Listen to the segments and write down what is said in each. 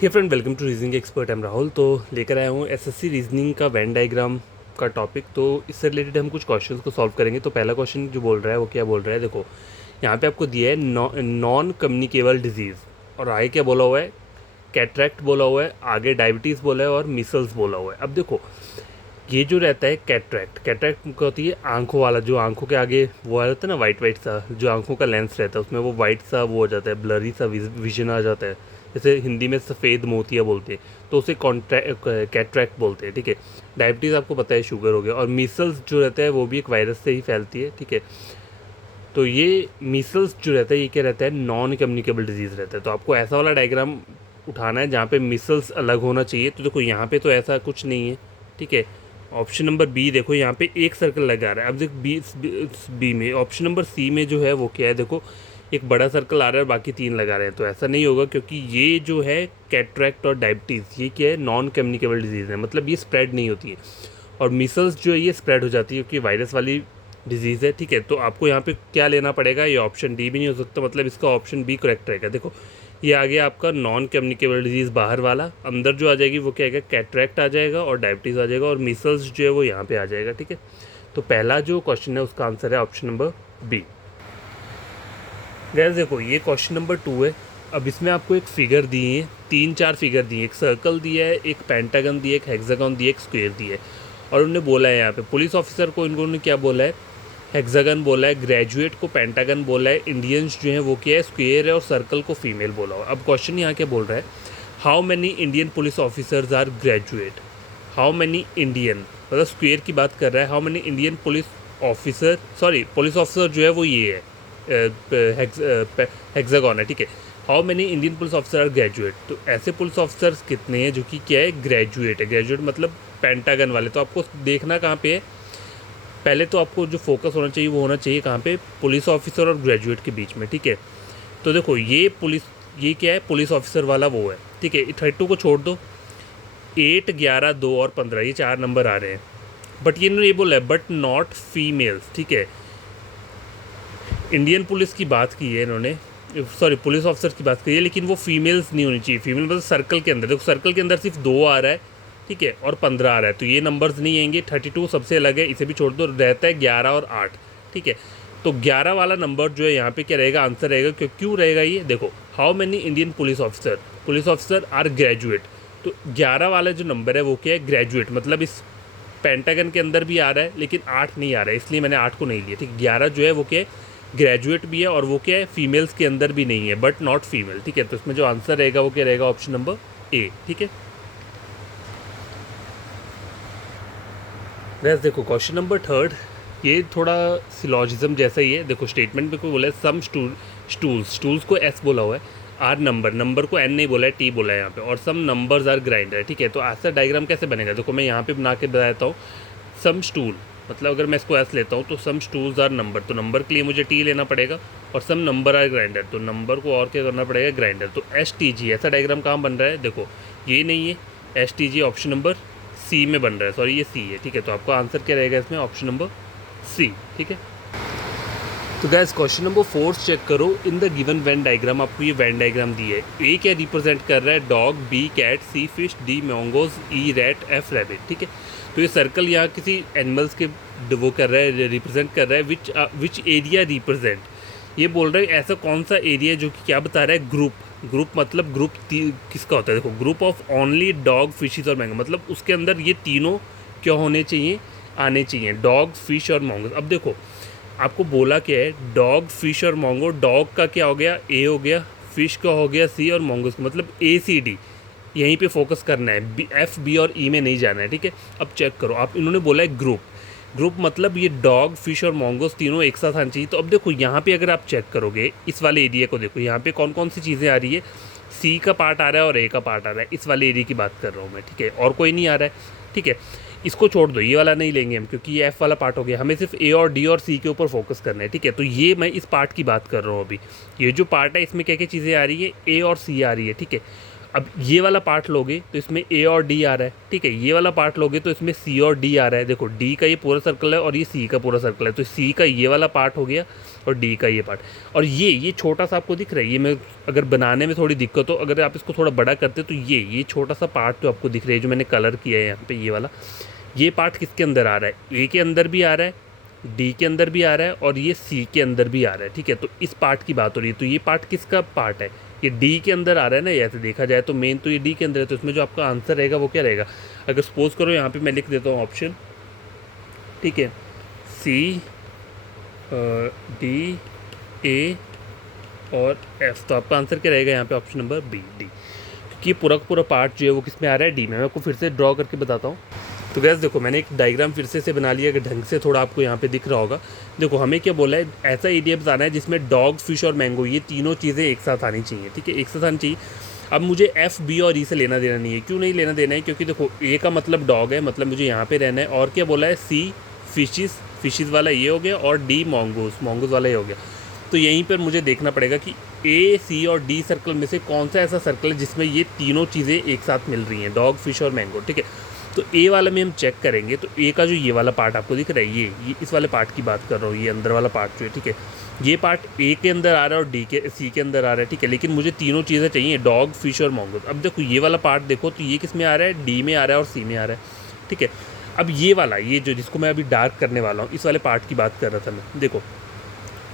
Hey friend, welcome to reasoning expert. Am Rahul. तो लेकर आया हूँ एसएससी रीजनिंग का वेन डायग्राम का टॉपिक। तो इससे रिलेटेड हम कुछ क्वेश्चंस को सॉल्व करेंगे। तो पहला क्वेश्चन जो बोल रहा है वो क्या बोल रहा है, देखो यहाँ पे आपको दिया है नॉन कम्युनिकेबल डिजीज़, और आगे क्या बोला हुआ है, कैटरैक्ट बोला हुआ है, आगे डायबिटीज़ बोला है और मिसल्स बोला हुआ है। अब देखो ये जो रहता है कैटरैक्ट, कैटरैक्ट क्या होती है, आंखों वाला, जो आंखों के आगे वो आ जाता है ना, वाइट वाइट सा, जो आंखों का लेंस रहता है उसमें वो वाइट सा वो हो जाता है, ब्लरी सा विजन आ जाता है, जैसे हिंदी में सफ़ेद मोतिया बोलते हैं, तो उसे कैटरैक्ट बोलते हैं। ठीक है। डायबिटीज़ आपको पता है शुगर हो गया, और मीसल्स जो रहता है वो भी एक वायरस से ही फैलती है। ठीक है। तो ये मीसल्स जो रहता है ये क्या रहता है, नॉन कम्युनिकेबल डिजीज़ रहता है। तो आपको ऐसा वाला डायग्राम उठाना है जहाँ पे मिसल्स अलग होना चाहिए। तो देखो यहाँ पे तो ऐसा कुछ नहीं है। ठीक है। ऑप्शन नंबर बी, देखो यहाँ पे एक सर्कल लगा रहा है। अब देखो बी में ऑप्शन नंबर सी में जो है वो क्या है, देखो एक बड़ा सर्कल आ रहा है और बाकी 3 लगा रहे हैं। तो ऐसा नहीं होगा, क्योंकि ये जो है कैटरैक्ट और डायबिटीज़ ये क्या है, नॉन कम्युनिकेबल डिजीज़ है, मतलब ये स्प्रेड नहीं होती है। और मिसल्स जो है ये स्प्रेड हो जाती है, क्योंकि वायरस वाली डिजीज़ है। ठीक है। तो आपको यहाँ पे क्या लेना पड़ेगा, ये ऑप्शन डी भी नहीं हो सकता, मतलब इसका ऑप्शन बी करेक्ट रहेगा। देखो ये आ गया आपका नॉन कम्युनिकेबल डिजीज़ बाहर वाला, अंदर जो आ जाएगी वो क्या आएगा, कैटरैक्ट आ जाएगा और डायबिटीज़ आ जाएगा, और मिसल्स जो है वो यहाँ पे आ जाएगा। ठीक है। तो पहला जो क्वेश्चन है उसका आंसर है ऑप्शन नंबर बी। गैस देखो ये क्वेश्चन नंबर 2 है। अब इसमें आपको एक फिगर दी है, 3-4 फिगर दी है, एक सर्कल दिया है, एक पेंटागन दिया है, एक हेक्सागन दिया है, एक स्क्वायर दिया है, और उन्होंने बोला है यहाँ पे पुलिस ऑफिसर को इनको क्या बोला है, हेक्सागन बोला है, ग्रेजुएट को पेंटागन बोला है, इंडियंस जो है वो क्या है, स्क्वायर है, और सर्कल को फीमेल बोला हुआ। अब क्वेश्चन यहाँ क्या बोल रहा है, how many Indian police officers are graduate. How many Indian, मतलब स्क्वायर की बात कर रहा है, how many Indian police officer, sorry police officer जो है वो ये है, हेक्सागन है। ठीक है। How many Indian police officer are graduate, तो ऐसे पुलिस ऑफिसर्स कितने हैं जो कि क्या है, ग्रेजुएट है। ग्रेजुएट मतलब पेंटागन वाले। तो आपको देखना कहाँ पे है, पहले तो आपको जो फोकस होना चाहिए वो होना चाहिए कहाँ पे, पुलिस ऑफिसर और ग्रेजुएट के बीच में। ठीक है। तो देखो ये क्या है, पुलिस ऑफिसर वाला वो है। ठीक है। 32 को छोड़ दो, 8, 11, 2 और 15 ये 4 नंबर आ रहे हैं। बट ये इन्होंने ये बोला है बट नॉट फीमेल्स। ठीक है। इंडियन पुलिस की बात की है इन्होंने, सॉरी पुलिस ऑफिसर की बात की है, लेकिन वो फीमेल्स नहीं होनी चाहिए। फीमेल मतलब सर्कल के अंदर, देखो सर्कल के अंदर सिर्फ 2 आ रहा है। ठीक है। और 15 आ रहा है, तो ये नंबर्स नहीं आएंगे। 32 सबसे अलग है, इसे भी छोड़ दो, रहता है 11 और 8। ठीक है। तो 11 वाला नंबर जो है यहाँ पे क्या रहेगा, आंसर रहेगा। क्यों रहेगा ये, देखो how many Indian police officer are graduate, तो 11 वाला जो नंबर है वो क्या है, ग्रेजुएट, मतलब इस पेंटागन के अंदर भी आ रहा है, लेकिन 8 नहीं आ रहा है, इसलिए मैंने 8 को नहीं लिया। ठीक, 11 जो है वो क्या है, ग्रेजुएट भी है, और वो क्या है, फीमेल्स के अंदर भी नहीं है, बट नॉट फीमेल। ठीक है। तो इसमें जो आंसर रहेगा वो क्या रहेगा, ऑप्शन नंबर ए। ठीक है। गैस देखो क्वेश्चन नंबर 3, ये थोड़ा सिलॉजिज्म जैसा ही है। देखो स्टेटमेंट में कोई बोला है सम स्टूल्स को एस बोला हुआ है, आर नंबर को एन नहीं बोला है, टी बोला है यहाँ पे, और सम नंबर्स आर ग्राइंडर। ठीक है। तो ऐसा डायग्राम कैसे बनेगा, देखो मैं यहाँ पे बना के बताता हूँ। सम स्टूल मतलब अगर मैं इसको एस लेता हूँ तो सम स्टूल्स आर नंबर, तो नंबर के लिए मुझे टी लेना पड़ेगा, और सम नंबर आर ग्राइंडर, तो नंबर को और क्या करना पड़ेगा, ग्राइंडर। तो एस टी जी ऐसा डायग्राम कहाँ बन रहा है, देखो ये नहीं है, S T G option number C में बन रहा है, सॉरी ये सी है। ठीक है। तो आपका आंसर क्या रहेगा इसमें, ऑप्शन नंबर सी। ठीक है। तो गैस क्वेश्चन नंबर 4 चेक करो, in the given Venn diagram, आपको ये वेन डायग्राम दी है। ए क्या रिप्रेजेंट कर रहा है, डॉग, बी कैट, सी फिश, डी मैंगोज, ई रैट, एफ रैबिट। ठीक है। तो ये सर्कल यहाँ किसी एनिमल्स के वो कर रहा है, रिप्रेजेंट कर रहा है, विच एरिया रिप्रेजेंट, ये बोल रहा है ऐसा कौन सा एरिया जो कि क्या बता रहा है, ग्रुप मतलब ग्रुप किसका होता है, देखो group of only dog, fishes और मैंगो, मतलब उसके अंदर ये तीनों क्या होने चाहिए, आने चाहिए, डॉग, फिश और मैंगो। अब देखो आपको बोला क्या है, डॉग, फिश और मोंगो। डॉग का क्या हो गया, ए हो गया, फिश का हो गया सी, और मोंगोस का मतलब ए सी डी, यहीं पे फोकस करना है, बी एफ बी और ई में नहीं जाना है। ठीक है। अब चेक करो, आप इन्होंने बोला है ग्रुप मतलब ये डॉग, फिश और मोंगोस तीनों एक साथ आनी चाहिए। तो अब देखो यहाँ पे अगर आप चेक करोगे इस वाले एरिया को, देखो यहाँ पे कौन कौन सी चीज़ें आ रही है, सी का पार्ट आ रहा है और ए का पार्ट आ रहा है, इस वाले एरिया की बात कर रहा हूँ मैं। ठीक है। और कोई नहीं आ रहा है। ठीक है। इसको छोड़ दो, ये वाला नहीं लेंगे हम, क्योंकि ये एफ वाला पार्ट हो गया, हमें सिर्फ ए और डी और सी के ऊपर फोकस करना है। ठीक है। तो ये मैं इस पार्ट की बात कर रहा हूँ अभी, ये जो पार्ट है इसमें क्या क्या चीज़ें आ रही है, ए और सी आ रही है। ठीक है। अब ये वाला पार्ट लोगे तो इसमें ए और डी आ रहा है। ठीक है। ये वाला पार्ट लोगे तो इसमें सी और डी आ रहा है। देखो डी का ये पूरा सर्कल है और ये सी का पूरा सर्कल है, तो सी का ये वाला पार्ट हो गया, और डी का ये पार्ट। और ये छोटा सा आपको दिख रहा है, ये मैं अगर बनाने में थोड़ी दिक्कत हो, अगर आप इसको थोड़ा बड़ा करते तो ये छोटा सा पार्ट जो आपको दिख रहा है, जो मैंने कलर किया है यहाँ पे ये वाला, ये पार्ट किसके अंदर आ रहा है, ए के अंदर भी आ रहा है, डी के अंदर भी आ रहा है और ये सी के अंदर भी आ रहा है। ठीक है, तो इस पार्ट की बात हो रही है। तो ये पार्ट किसका पार्ट है, ये डी के अंदर आ रहा है ना, ऐसे देखा जाए तो मेन तो ये डी के अंदर है। तो इसमें जो आपका आंसर रहेगा वो क्या रहेगा, अगर सपोज करो यहाँ पे मैं लिख देता हूँ ऑप्शन, ठीक है, सी, डी, ए और एफ, तो आपका आंसर क्या रहेगा यहाँ पे, ऑप्शन नंबर बी, डी, क्योंकि पूरा का पूरा पार्ट जो है वो किस में आ रहा है, डी में। मैं आपको फिर से ड्रॉ करके बताता हूँ। तो गैस देखो मैंने एक डायग्राम फिर से बना लिया, अगर ढंग से थोड़ा आपको यहाँ पे दिख रहा होगा। देखो हमें क्या बोला है, ऐसा एरिया बताना है जिसमें डॉग, फिश और मैंगो ये तीनों चीज़ें एक साथ आनी चाहिए। ठीक है, एक साथ आनी चाहिए। अब मुझे एफ, बी और ई से लेना देना नहीं है। क्यों नहीं लेना देना है, क्योंकि देखो ए का मतलब डॉग है, मतलब मुझे यहाँ पे रहना है। और क्या बोला है, सी फिशिज़ वाला ये हो गया, और डी मॉन्गोज़ वाला ये हो गया। तो यहीं पर मुझे देखना पड़ेगा कि ए, सी और डी सर्कल में से कौन सा ऐसा सर्कल है जिसमें ये तीनों चीज़ें एक साथ मिल रही हैं, डॉग, फिश और मैंगो। ठीक है, तो ए वाले में हम चेक करेंगे। तो ए का जो ये वाला पार्ट आपको दिख रहा है, ये इस वाले पार्ट की बात कर रहा हूँ, ये अंदर वाला पार्ट जो है, ठीक है, ये पार्ट ए के अंदर आ रहा है और डी के, सी के अंदर आ रहा है। ठीक है, लेकिन मुझे तीनों चीज़ें चाहिए, डॉग, फिश और मॉन्गोज़। अब देखो ये वाला पार्ट देखो, तो ये किस में आ रहा है, डी में आ रहा है और सी में आ रहा है। ठीक है, अब ये वाला, ये जो जिसको मैं अभी डार्क करने वाला हूँ, इस वाले पार्ट की बात कर रहा था मैं। देखो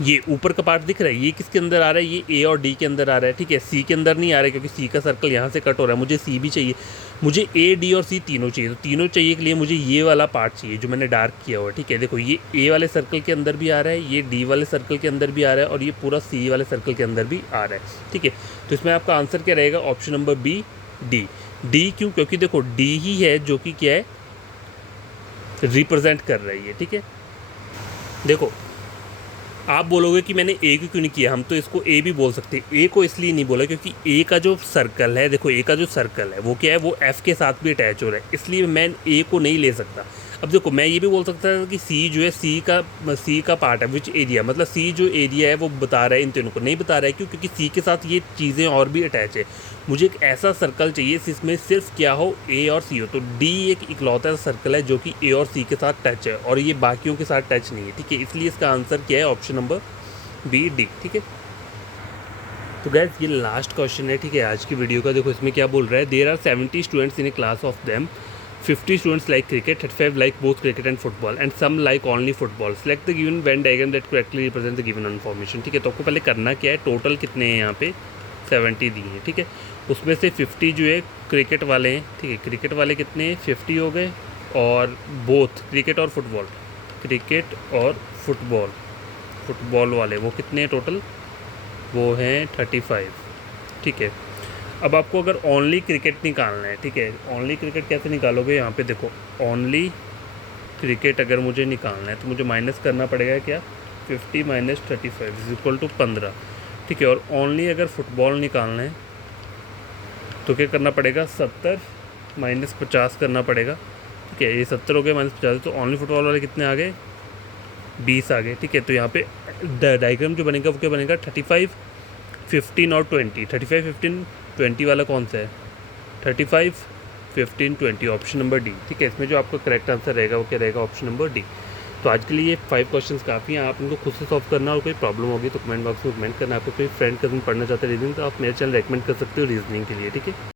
ये ऊपर का पार्ट दिख रहा है, ये किसके अंदर आ रहा है, ये ए और डी के अंदर आ रहा है। ठीक है, सी के अंदर नहीं आ रहा है क्योंकि सी का सर्कल यहाँ से कट हो रहा है। मुझे सी भी चाहिए, मुझे ए, डी और सी तीनों चाहिए। तो तीनों चाहिए के लिए मुझे ये वाला पार्ट चाहिए जो मैंने डार्क किया हुआ है। ठीक है, देखो ये ए वाले सर्कल के अंदर भी आ रहा है, ये डी वाले सर्कल के अंदर भी आ रहा है और ये पूरा सी वाले सर्कल के अंदर भी आ रहा है। ठीक है, तो इसमें आपका आंसर क्या रहेगा, option number B, D. D क्यों, क्योंकि देखो डी ही है जो कि क्या है, रिप्रेजेंट कर रही है। ठीक है, देखो आप बोलोगे कि मैंने ए को क्यों नहीं किया, हम तो इसको ए भी बोल सकते हैं। ए को इसलिए नहीं बोला क्योंकि ए का जो सर्कल है, देखो ए का जो सर्कल है वो क्या है, वो एफ के साथ भी अटैच हो रहा है, इसलिए मैं ए को नहीं ले सकता। अब देखो मैं ये भी बोल सकता था कि सी जो है, सी का पार्ट है, विच एरिया, मतलब सी जो एरिया है वो बता रहा है, इन तीनों को नहीं बता रहा है। क्यों, क्योंकि सी के साथ ये चीज़ें और भी अटैच है। मुझे एक ऐसा सर्कल चाहिए जिसमें सिर्फ क्या हो, ए और सी हो। तो डी एक इकलौता सर्कल है जो कि ए और सी के साथ टच है और ये बाकियों के साथ टच नहीं है। ठीक है, इसलिए इसका आंसर क्या है, ऑप्शन नंबर बी, डी। ठीक है, तो गैस ये लास्ट क्वेश्चन है। ठीक है, आज की वीडियो का। देखो इसमें क्या बोल रहा है, there are 70 students in a class, of them 50 students like cricket, 35 like both cricket and football, and some like only football. Select the given Venn diagram that correctly represents the given information. ठीक है, तो आपको पहले करना क्या है, total कितने हैं यहाँ पे, 70 दिए हैं। ठीक है, उसमें से 50 जो है क्रिकेट वाले हैं। ठीक है, क्रिकेट वाले कितने हैं, 50 हो गए, और बोथ क्रिकेट और फुटबॉल, फुटबॉल वाले वो कितने हैं टोटल, वो हैं 35। ठीक है, अब आपको अगर ओनली क्रिकेट निकालना है, ठीक है, ओनली क्रिकेट कैसे निकालोगे, यहाँ पे देखो, ओनली क्रिकेट अगर मुझे निकालना है तो मुझे माइनस करना पड़ेगा क्या, 50 माइनस 35 इज इक्वल टू 15। ठीक है, और ओनली अगर फुटबॉल निकालना है तो क्या करना पड़ेगा, 70 माइनस 50 करना पड़ेगा। ठीक है, ये 70 हो गए माइनस 50, तो ओनली फुटबॉल वाले कितने आ गए, 20 आ गए। ठीक है, तो यहाँ पे डायग्राम जो बनेगा वो क्या बनेगा, 35, 15 और 20। 35, 15, 20 वाला कौन सा है, 35, 15, 20, ऑप्शन नंबर डी। ठीक है, इसमें जो आपका करेक्ट आंसर रहेगा वो क्या रहेगा, ऑप्शन नंबर डी। तो आज के लिए ये 5 क्वेश्चंस काफ़ी हैं, आप इनको खुद से सॉल्व करना, और कोई प्रॉब्लम होगी तो कमेंट बॉक्स में कमेंट करना। आपको कोई फ्रेंड कजन पढ़ना चाहते हैं रीजनिंग, तो आप मेरे चैनल रेकमेंड कर सकते हो रीजनिंग के लिए। ठीक है।